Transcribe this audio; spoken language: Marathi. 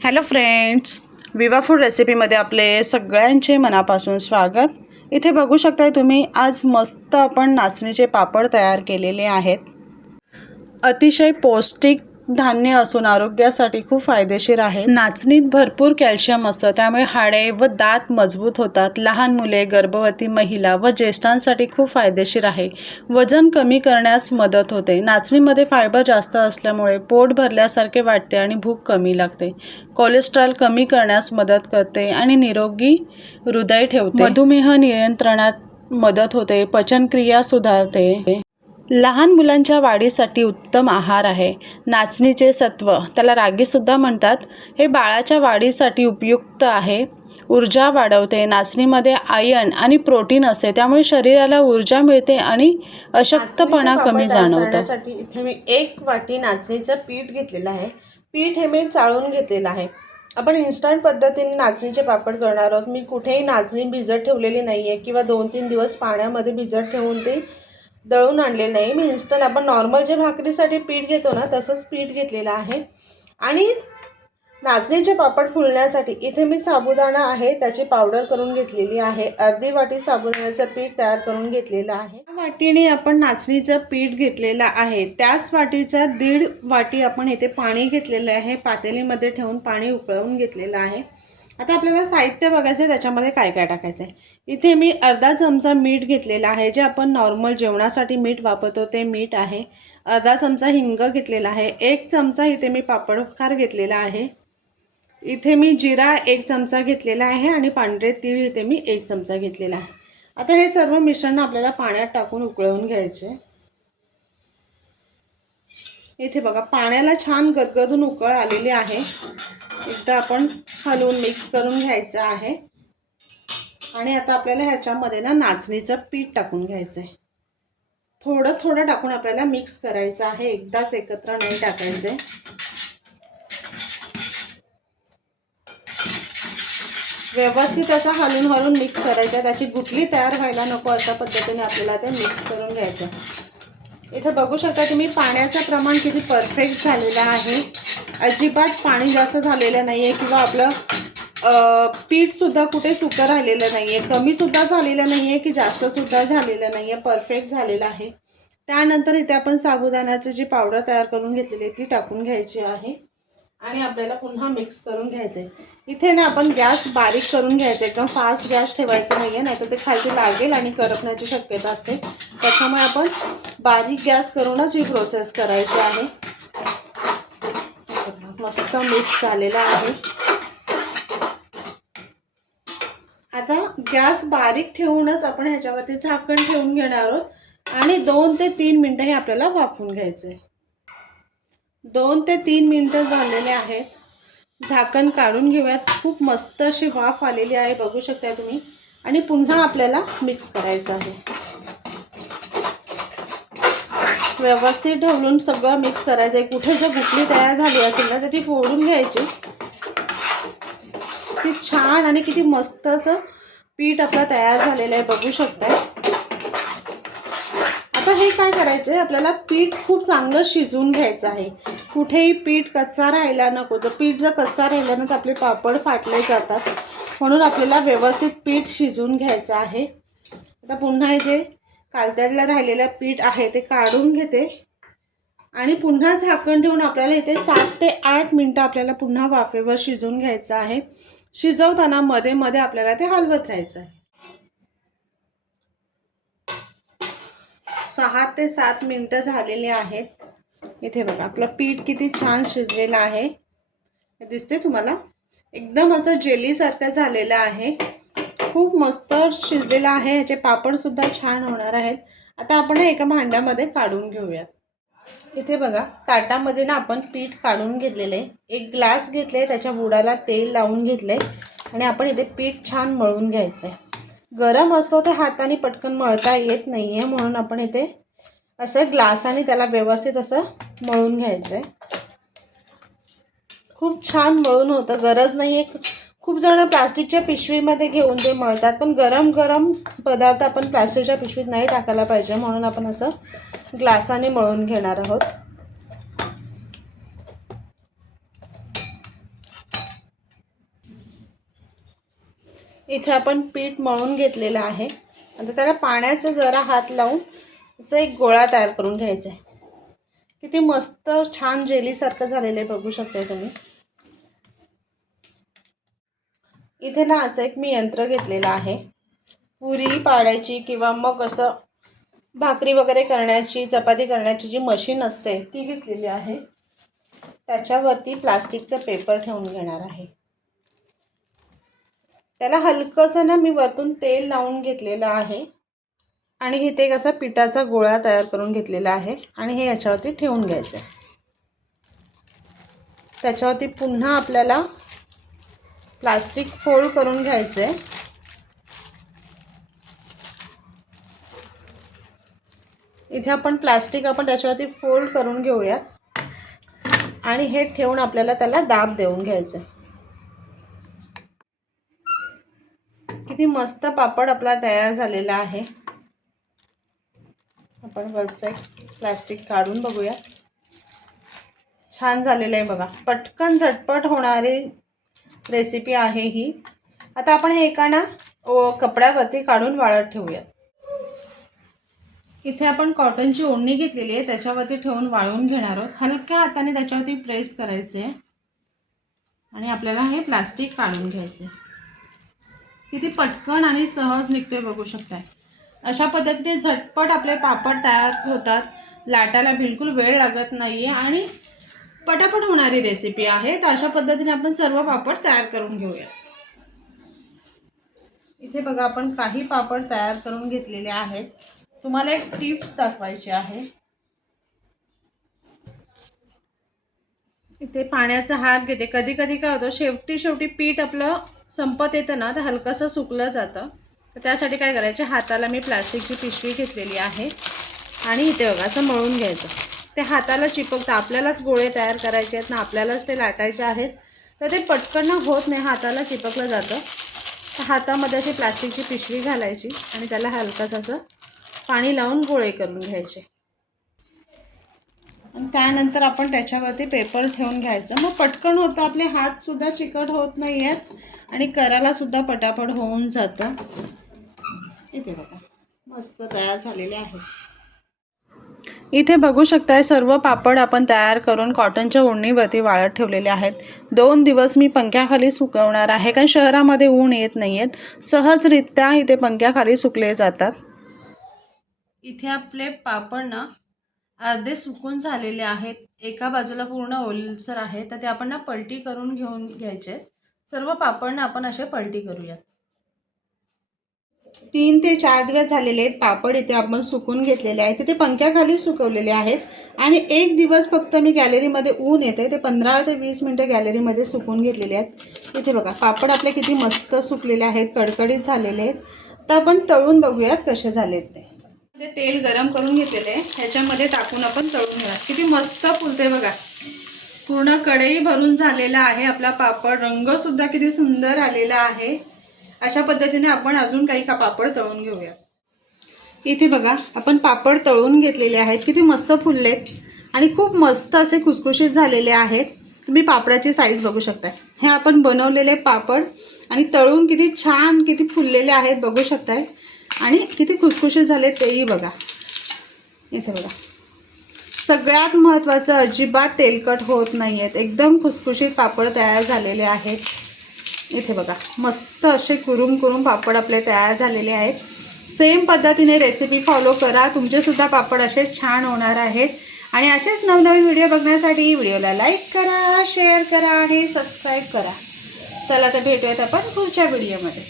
हॅलो फ्रेंड्स, विवा फूड रेसिपीमध्ये आपले सगळ्यांचे मनापासून स्वागत। इथे बघू शकताय तुम्ही, आज मस्त आपण नाचणीचे पापड तयार केलेले आहेत। अतिशय पौष्टिक धान्य असून आरोग्यासाठी खूप फायदेशीर आहे। नाचणीत भरपूर कॅल्शियम असतं, त्यामुळे हाडे व दात मजबूत होतात। लहान मुले, गर्भवती महिला व ज्येष्ठांसाठी खूप फायदेशीर आहे। वजन कमी करण्यास मदत होते। नाचणीमध्ये फायबर जास्त असल्यामुळे पोट भरल्यासारखे वाटते आणि भूक कमी लागते। कोलेस्ट्रॉल कमी करण्यास मदत करते आणि निरोगी हृदय ठेवते। मधुमेह नियंत्रणात मदत होते। पचनक्रिया सुधारते। लहान मुलांच्या वाढीसाठी उत्तम आहार आहे। नाचणीचे सत्व, त्याला रागीसुद्धा म्हणतात, हे बाळाच्या वाढीसाठी उपयुक्त आहे। ऊर्जा वाढवते। नाचणीमध्ये आयर्न आणि प्रोटीन असते, त्यामुळे शरीराला ऊर्जा मिळते आणि अशक्तपणा कमी जाणवतो। इथे मी 1 वाटी नाचणीचं पीठ घेतलेलं आहे। पीठ हे मी चाळून घेतलेलं आहे। आपण इन्स्टंट पद्धतीने नाचणीचे पापड करणार आहोत। मी कुठेही नाचणी भिजत ठेवलेली नाही आहे किंवा 2-3 दिवस पाण्यामध्ये भिजत ठेवून ते दळून आणलेलं नाही। मी इन्स्टंट आपण नॉर्मल जे भाकरीसाठी पीठ घेतो ना, तसंच पीठ घेतलेलं आहे। आणि नाचणीचे पापड फुलण्यासाठी इथे मी साबुदाणा आहे, त्याची पावडर करून घेतलेली आहे। अर्धी वाटी साबुदाण्याचं पीठ तयार करून घेतलेलं आहे। या वाटीने आपण नाचणीचं पीठ घेतलेलं आहे, त्याच वाटीचा 1.5 वाटी आपण इथे पाणी घेतलेलं आहे। पातेलीमध्ये ठेवून पाणी उकळवून घेतलेलं आहे। आता आपल्याला साहित्य बघायचं आहे, त्याच्यामध्ये काय काय टाकायचं आहे। इथे मी अर्धा चमचा मीठ घेतलेला आहे, जे आपण नॉर्मल जेवणासाठी मीठ वापरतो ते मीठ आहे। अर्धा चमचा हिंग घेतलेला आहे। 1 चमचा इथे मी पापडखार घेतलेला आहे। इथे मी जिरा 1 चमचा घेतलेला आहे आणि पांढरे तीळ इथे मी 1 चमचा घेतलेला आहे। आता हे सर्व मिश्रण आपल्याला पाण्यात टाकून उकळवून घ्यायचे। इथे बघा, पाण्याला छान गदगदून उकळ आलेली आहे। एकदा आपण हलवून मिक्स करून घ्यायचं आहे। आणि आता आपल्याला ह्याच्यामध्ये ना नाचणीचं पीठ टाकून घ्यायचं आहे। थोडं थोडं टाकून आपल्याला मिक्स करायचं आहे, एकदाच एकत्र नाही टाकायचे। व्यवस्थित असं हलवून हलवून मिक्स करायचं। त्याची गुठली तयार व्हायला नको, अशा पद्धतीने आपल्याला ते मिक्स करून घ्यायचं। इथे बघू शकता तुम्ही, पाण्याचं प्रमाण किती परफेक्ट झालेलं आहे। अजिबात पाणी जास्त झालेलं नाही आहे किंवा आपलं पीठसुद्धा कुठे सुकं राहिलेलं नाही आहे, कमीसुद्धा झालेलं नाही आहे की जास्तसुद्धा झालेलं नाही आहे, परफेक्ट झालेलं आहे। त्यानंतर इथे आपण साबुदाण्याची जी पावडर तयार करून घेतलेली आहे ती टाकून घ्यायची आहे आणि आपल्याला पुन्हा मिक्स करून घ्यायचं आहे। इथे ना आपण गॅस बारीक करून घ्यायचा, एकदम फास्ट गॅस ठेवायचा नाही आहे, नाहीतर ते खालती लागेल आणि करपण्याची शक्यता असते। त्याच्यामुळे आपण बारीक गॅस करूनच ही प्रोसेस करायची आहे। मस्त मिक्स झालेला आहे। आता गॅस बारीक ठेवूनच आपण ह्याच्यावरती झाकण ठेवून घेणार आहोत आणि 2 ते 3 मिनिटं हे आपल्याला वाफवून घ्यायचं आहे। 2 ते 3 मिनिटं झालेले आहेत। झाकण काढून घेऊयात। खूप मस्त अशी वाफ आलेली आहे, बघू शकता तुम्ही। आणि पुन्हा आपल्याला मिक्स करायचं आहे। व्यवस्थित ढवळून सगळं मिक्स करायचं आहे। कुठे जर गुठली तयार झाली असेल ना, तर ती फोडून घ्यायची। किती छान आणि किती मस्त असं पीठ आपलं तयार झालेलं आहे, बघू शकताय। आता हे काय करायचं आहे, आपल्याला पीठ खूप चांगलं शिजवून घ्यायचं आहे। कुठेही पीठ कच्चा राहायला नको। जर पीठ जर कच्चा राहिला ना, तर आपले पापड फाटले जातात। म्हणून आपल्याला व्यवस्थित पीठ शिजवून घ्यायचं आहे। आता पुन्हा हे जे कालत्याला राहिलेलं पीठ आहे ते काढून घेते आणि पुन्हा झाकण ठेवून आपल्याला इथे 7 ते 8 मिनिटं आपल्याला पुन्हा वाफेवर शिजवून घ्यायचं आहे। शिजवताना मध्ये मध्ये आपल्याला ते हलवत राहायचं आहे। 6 ते 7 मिनिटं झालेली आहेत। इथे बघा, आपलं पीठ किती छान शिजलेलं आहे, दिसते तुम्हाला। एकदम असं जेली सारखं झालेलं आहे, खूप मस्त शिजलेलं आहे। ह्याचे पापड सुद्धा छान होणार आहेत। आता आपण हे एका भांड्यामध्ये काढून घेऊया। इथे बघा, ताटामध्ये ना आपण पीठ काढून घेतलेलं आहे। 1 ग्लास घेतले, त्याच्या बुडाला तेल लावून घेतले आणि आपण इथे पीठ छान मळून घ्यायचं आहे। गरम असतो ते हाताने पटकन मळता येत नाही आहे, म्हणून आपण इथे असं ग्लासाने त्याला व्यवस्थित असं मळून घ्यायचं आहे। खूप छान मळून होतं, गरज नाही आहे। खूप जण प्लास्टिकच्या पिशवीमध्ये घेऊन ते मळतात, पण गरम गरम पदार्थ आपण प्लास्टिकच्या पिशवीत नाही टाकायला पाहिजे, म्हणून आपण असं ग्लासाने मळून घेणार आहोत। इथे आपण पीठ मळून घेतलेलं आहे. आता त्याला पाण्याचा जरा हात लावून असं एक गोळा तयार करून घ्यायचा आहे. किती मस्त छान जेलीसारखं झालेलं आहे, बघू शकता तुम्ही. इथे ना असं एक मी यंत्र घेतलेलं आहे. पुरी पाडायची किंवा मग असं भाकरी वगैरे करण्याची, चपाती करण्याची जी मशीन असते ती घेतलेली आहे. त्याच्यावरती प्लास्टिकचं पेपर ठेवून घेणार आहे. त्याला हलकंसं ना मी वरतून तेल लावून घेतलेलं आहे आणि इथे कसा पिठाचा गोळा तयार करून घेतलेला आहे आणि हे याच्यावरती ठेवून घ्यायचं आहे. त्याच्यावरती पुन्हा आपल्याला प्लास्टिक फोल्ड करून घ्यायचं आहे. इथे आपण प्लास्टिक त्याच्यावरती फोल्ड करून घेऊयात आणि हे ठेवून आपल्याला त्याला दाब देऊन घ्यायचं आहे. किती मस्त पापड आपला तयार झालेला आहे. आपण वरचं प्लास्टिक काढून बघूया. छान झालेलं आहे बघा. पटकन झटपट होणारी रेसिपी आहे ही. आता आपण हे एका ना कपड्यावरती काढून वाळत ठेवूया. इथे आपण कॉटनची ओढणी घेतलेली आहे, त्याच्यावरती ठेवून वाळवून घेणार आहोत. हलक्या हाताने त्याच्यावरती प्रेस करायचे आणि आपल्याला हे प्लास्टिक काढून घ्यायचे. किती पटकन आणि सहज निघतोय, बघू शकताय. अशा पद्धतीने झटपट आपले पापड तयार होतात. लाटायला बिलकुल वेळ लागत नाही आहे आणि पटापट होणारी रेसिपी आहे. तर अशा पद्धतीने आपण सर्व पापड तयार करून घेऊया. इथे बघा आपण काही पापड तयार करून घेतलेले आहेत. तुम्हाला एक टिप्स दाखवायची आहे. इथे पाण्याचा हात घेते. कधी कधी काय होतं, शेवटी पीठ आपलं संपत येतं ना, तर हलकंसं सुकलं जातं. तर त्यासाठी काय करायचं, हाताला मी प्लास्टिकची पिशवी घेतलेली आहे आणि इथे बघा असं मळून घ्यायचं. ते हाताला चिपकतं. आपल्यालाच गोळे तयार करायचे आहेत ना, आपल्यालाच ते लाटायचे आहेत, तर ते पटकन होत नाही, हाताला चिपकलं जातं. तर हातामध्ये अशी प्लास्टिकची पिशवी घालायची आणि त्याला हलकंसं असं पाणी लावून गोळे करून घ्यायचे आणि त्यानंतर आपण त्याच्यावरती पेपर ठेवून घ्यायचं. मग पटकन होतं, आपले हातसुद्धा चिकट होत नाही आहेत आणि करायलासुद्धा पटापट होऊन जातं. इथे बघा मस्त तयार झालेले आहेत. इथे बघू शकताय सर्व पापड आपण तयार करून कॉटनच्या ओढणीवरती वाळत ठेवलेले आहेत. 2 दिवस मी पंख्याखाली सुकवणार आहे, कारण शहरामध्ये ऊन येत नाही आहेत. सहजरित्या इथे पंख्याखाली सुकले जातात. इथे आपले पापड ना अर्धे सुकून झालेले आहेत. एका बाजूला पूर्ण ओलसर आहे, तर ते आपण ना पलटी करून घेऊन घ्यायचे. सर्व पापड ना आपण असे पलटी करूयात. 3 ते 4 दिवस झालेले आहेत पापड इथे आपण सुकून घेतलेले आहेत. ते पंख्याखाली सुकवलेले आहेत आणि 1 दिवस फक्त मी गॅलरीमध्ये ऊन येते, ते 15 ते 20 मिनिटं गॅलरीमध्ये सुकून घेतलेले आहेत. इथे बघा पापड आपले किती मस्त सुकलेले आहेत, कडकडीत झालेले आहेत. तर आपण तळून बघूयात कसे झालेत ते. तेल गरम करून घेतलेले आहे, ह्याच्यामध्ये टाकून आपण तळून घेऊया. किती मस्त फुलते बघा. पूर्ण कढई भरून झालेला आहे आपला पापड. रंगसुद्धा किती सुंदर आलेला आहे. अशा पद्धतीने आपण अजून काही पापड तळून घेऊया. इथे बघा आपण पापड तळून घेतलेले आहेत. किती मस्त फुललेत आणि खूप मस्त असे खुसखुशीत झालेले आहेत. तुम्ही पापडाची साईज बघू शकता. हे आपण बनवलेले पापड आणि तळून किती छान किती फुललेले आहेत बघू शकताय आणि किती खुसखुशीत झाले तेही बघा. इथे बघा सगळ्यात महत्त्वाचं, अजिबात तेलकट होत नाही आहेत. एकदम खुसखुशीत पापड तयार झालेले आहेत. इथे बघा मस्त असे कुरुम पापड आपले तयार झालेले आहेत. सेम पद्धतीने रेसिपी फॉलो करा, तुमचेसुद्धा पापड असे छान होणार आहेत. आणि असेच नवनवीन व्हिडिओ बघण्यासाठी व्हिडिओला लाईक करा, शेअर करा आणि सबस्क्राईब करा. चला तर भेटूयात आपण पुढच्या व्हिडिओमध्ये.